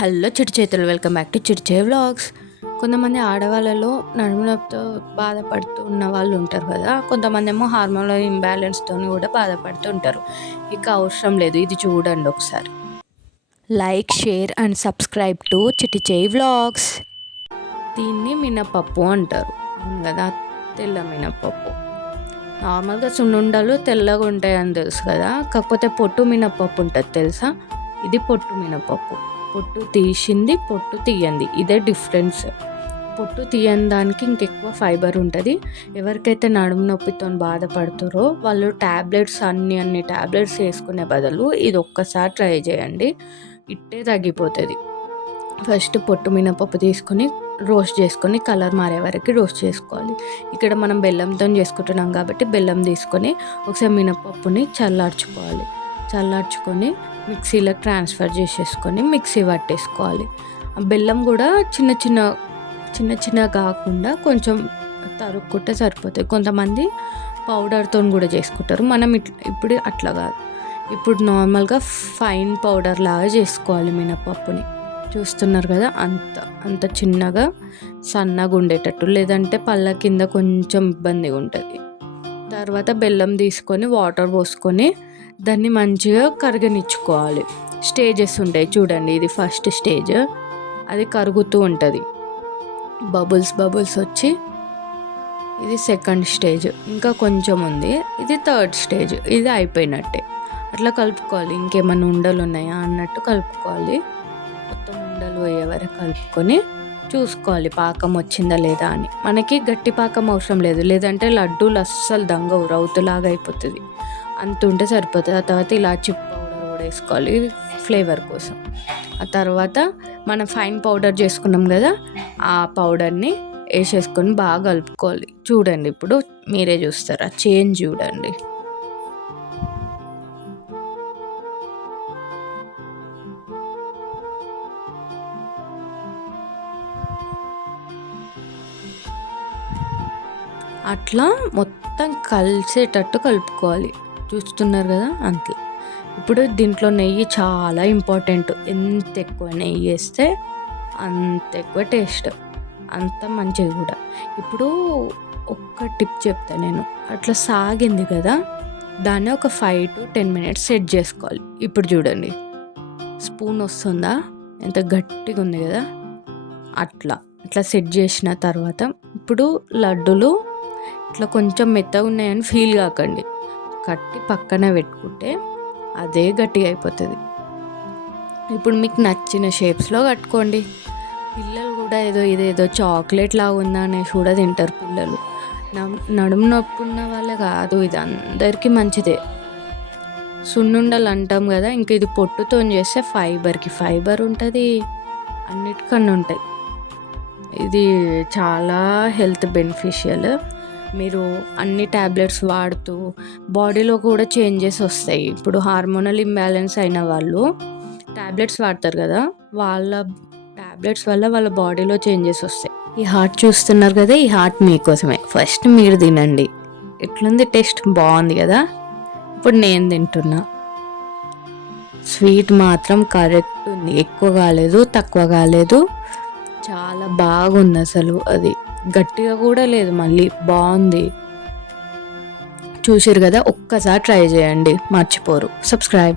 Hello Chitti చేతులు welcome back to Chitiche vlogs. కొంతమంది ఆడవాళ్ళలో నడుములతో బాధపడుతూ ఉన్న వాళ్ళు ఉంటారు కదా కొంతమంది ఏమో హార్మోన్ ఇంబ్యాలెన్స్తో కూడా బాధపడుతూ ఉంటారు. ఇక అవసరం లేదు ఇది చూడండి ఒకసారి. Like share and subscribe to Chitiche vlogs. దీన్ని మినపప్పు అంటారు. అవును కదా తెల్ల మినపప్పు. నార్మల్గా సున్నుండలు తెల్లగా ఉంటాయని తెలుసు కదా కాకపోతే పొట్టు మినపప్పు ఉంటుంది తెలుసా? ఇది పొట్టు మినపప్పు. పొట్టు తీసింది పొట్టు తీయండి ఇదే డిఫరెన్స్. పొట్టు తీయని దానికి ఇంకెక్కువ ఫైబర్ ఉంటుంది. ఎవరికైతే నడుము నొప్పితో బాధపడుతారో వాళ్ళు ట్యాబ్లెట్స్ అన్ని అన్ని ట్యాబ్లెట్స్ వేసుకునే బదులు ఇది ఒక్కసారి ట్రై చేయండి. ఇట్టే తగ్గిపోతుంది. ఫస్ట్ పొట్టు మినపప్పు తీసుకొని రోస్ట్ చేసుకొని కలర్ మారే వరకు రోస్ట్ చేసుకోవాలి. ఇక్కడ మనం బెల్లంతో చేసుకుంటున్నాం కాబట్టి బెల్లం తీసుకొని ఒకసారి మినపప్పుని చల్లార్చుకోవాలి. చల్లార్చుకొని మిక్సీలో ట్రాన్స్ఫర్ చేసేసుకొని మిక్సీ పట్టేసుకోవాలి. ఆ బెల్లం కూడా చిన్న చిన్న చిన్న చిన్న కాకుండా కొంచెం తరుక్కుంటే సరిపోతాయి. కొంతమంది పౌడర్తో కూడా చేసుకుంటారు. మనం ఇట్లా ఇప్పుడు అట్లా కాదు. ఇప్పుడు నార్మల్గా ఫైన్ పౌడర్ లాగా చేసుకోవాలి మినపప్పుని. చూస్తున్నారు కదా అంత అంత చిన్నగా సన్నగా ఉండేటట్టు. లేదంటే పళ్ళ కింద కొంచెం ఇబ్బందిగా ఉంటుంది. తర్వాత బెల్లం తీసుకొని వాటర్ పోసుకొని దాన్ని మంచిగా కరగనిచ్చుకోవాలి. స్టేజెస్ ఉంటాయి చూడండి ఇది ఫస్ట్ స్టేజ్. అది కరుగుతూ ఉంటుంది. బబుల్స్ బబుల్స్ వచ్చి ఇది సెకండ్ స్టేజ్. ఇంకా కొంచెం ఉంది ఇది థర్డ్ స్టేజ్. ఇది అయిపోయినట్టే. అట్లా కలుపుకోవాలి. ఇంకేమైనా ఉండలు ఉన్నాయా అన్నట్టు కలుపుకోవాలి. మొత్తం ఉండలు పోయే వరకు కలుపుకొని చూసుకోవాలి పాకం వచ్చిందా లేదా అని. మనకి గట్టి పాకం అవసరం లేదు. లేదంటే లడ్డూలు అస్సలు దంగవు రౌతులాగా అయిపోతుంది. అంత ఉంటే సరిపోతుంది. ఆ తర్వాత ఇలాచి పౌడర్ కూడా వేసుకోవాలి ఫ్లేవర్ కోసం. ఆ తర్వాత మనం ఫైన్ పౌడర్ చేసుకున్నాం కదా ఆ పౌడర్ని వేసేసుకొని బాగా కలుపుకోవాలి. చూడండి ఇప్పుడు మీరే చూస్తారా? చేంజ్ చూడండి. అట్లా మొత్తం కలిసేటట్టు కలుపుకోవాలి. చూస్తున్నారు కదా అంతే. ఇప్పుడు దీంట్లో నెయ్యి చాలా ఇంపార్టెంట్ ఎంత ఎక్కువ నెయ్యి వేస్తే అంత ఎక్కువ టేస్ట్ అంత మంచిది కూడా. ఇప్పుడు ఒక్క టిప్ చెప్తా నేను. అట్లా సాగింది కదా దాన్ని ఒక five to ten minutes set చేసుకోవాలి. ఇప్పుడు చూడండి. స్పూన్ వస్తుందా? ఎంత గట్టిగా ఉంది కదా. అట్లా. అట్లా సెట్ చేసిన తర్వాత ఇప్పుడు లడ్డులు ఇట్లా కొంచెం మెత్తగా ఉన్నాయని ఫీల్ కాకండి. కట్టి పక్కన పెట్టుకుంటే అదే గట్టిగా అయిపోతుంది. ఇప్పుడు మీకు నచ్చిన షేప్స్లో కట్టుకోండి. పిల్లలు కూడా ఏదో ఇదేదో చాక్లెట్ లాగా ఉందా అనేసి కూడా తింటారు పిల్లలు. నడుము నొప్పి ఉన్న వాళ్ళే కాదు ఇది అందరికీ మంచిదే. సున్నుండలు అంటాం కదా ఇంకా ఇది పొట్టుతో చేస్తే ఫైబర్కి ఫైబర్ ఉంటుంది అన్నిటికన్నా ఉంటాయి. ఇది చాలా హెల్త్ బెనిఫిషియల్ మీరు అన్ని ట్యాబ్లెట్స్ వాడుతూ బాడీలో కూడా చేంజెస్ వస్తాయి. ఇప్పుడు హార్మోనల్ ఇంబ్యాలెన్స్ అయిన వాళ్ళు ట్యాబ్లెట్స్ వాడతారు కదా వాళ్ళ ట్యాబ్లెట్స్ వల్ల వాళ్ళ బాడీలో చేంజెస్ వస్తాయి. ఈ హార్ట్ చూస్తున్నారు కదా ఈ హార్ట్ మీకోసమే. ఫస్ట్ మీరు తినండి. ఎట్లుంది టేస్ట్? బాగుంది కదా. ఇప్పుడు నేను తింటున్నా. స్వీట్ మాత్రం కరెక్ట్ ఉంది. ఎక్కువ కాలేదు తక్కువ కాలేదు. చాలా బాగుంది అసలు అది. గట్టిగా కూడా లేదు మళ్ళీ బాగుంది. చూసారు కదా ఒక్కసారి ట్రై చేయండి మర్చిపోరు. సబ్స్క్రైబ్.